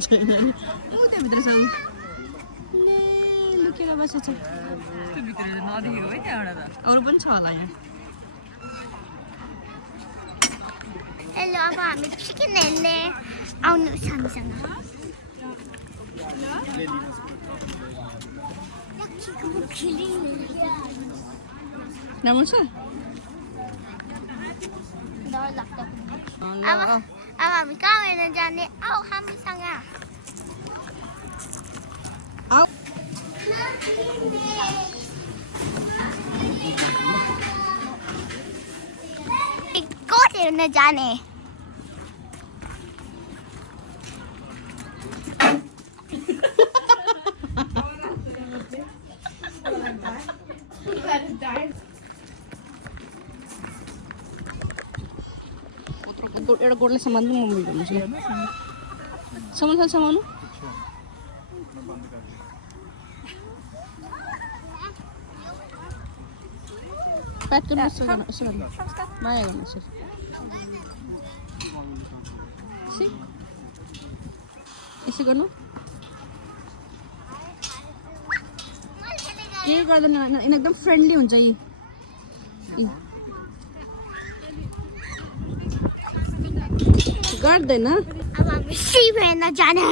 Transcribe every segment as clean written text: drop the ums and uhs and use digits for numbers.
छैन नि ऊ त्यो भित्र छ ऊ ले लुकेर बसेछ त्यो भित्र नदेखेको है त्यहाँबाट त अरू पनि छ होला यहाँ हेलो अब हामी चिकन हेर्ने आउनु हामीसँग राम्रो छ डर लाग्छ अब हामी कहाँ हेर्न जाने आऊ हामीसँग आऊ कोट हेर्न जाने एउटा गोडले समात्नु म मिल्दैन समाउनु प्याट गर्नु यसो गर्नु माया गर्नु यसो गर्नु केही गर्दैन यिनी एकदम फ्रेन्डली हुन्छ यी गर्दैन अब हामी सिप हेर्न जाने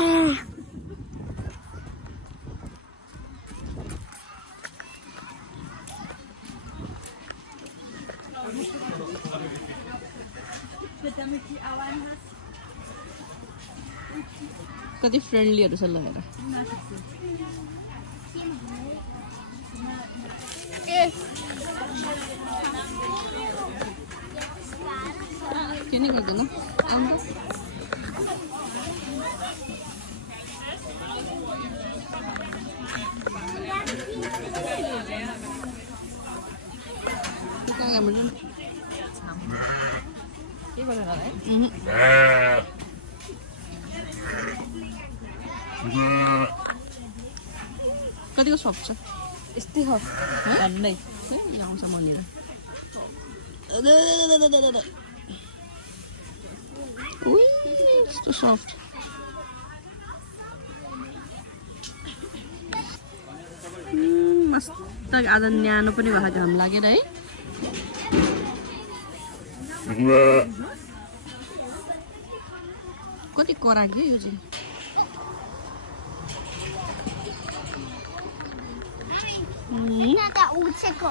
कति फ्रेन्डलीहरू छ ल हेर के नै गर्दैन आउनु के गरेर कतिको सफ्ट छ यस्तै हो झन्डै आउँछ मनिर यस्तो सफ्ट मस्त आज न्यानो पनि भएको घाम लागेर है कति कडा के यो चाहिँ उठेको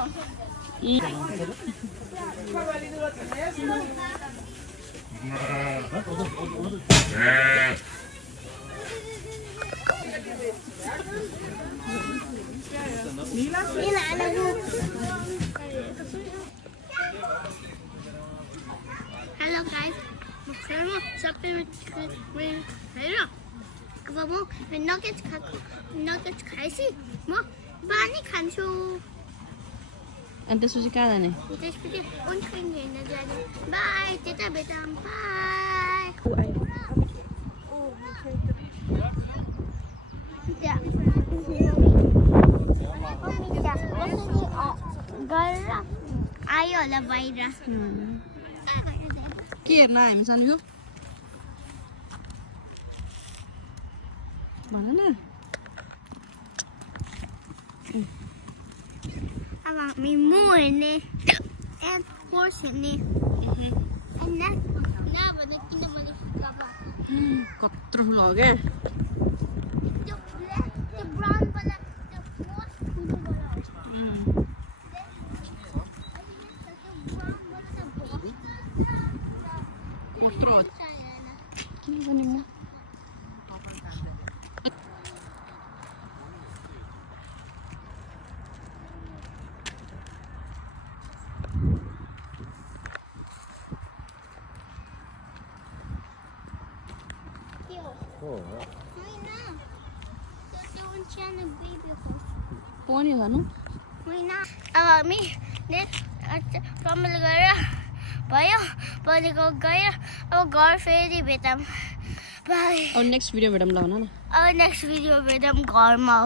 हेलो गाइस म फ्रेन्डमा सबै हेर अब म नगेट्स खाएपछि म पानी खान्छु अनि त्यसपछि कहाँ जाने त्यसपछि उन्ट्रिङ हेर्न जाने बाई त्यता भेटौँ बाई गरेर आयो होला बाहिर के हेर्न हामी सानो यो भन न अब हामी मु हेर्ने एन्ड होर्स हेर्ने नभने किनभने कत्रो लग्यो त्यो ब्राउन वाला त्यो मोस्ट ठुलो वाला कत्रो किनभने म पनि खानु होइन अब हामी रमाइलो गरेर भयो भनेको गयो अब घर फेरि भेटौँ बाई अब नेक्स्ट भिडियो भेटौँ ल भन न अब नेक्स्ट भिडियो भेटौँ घरमा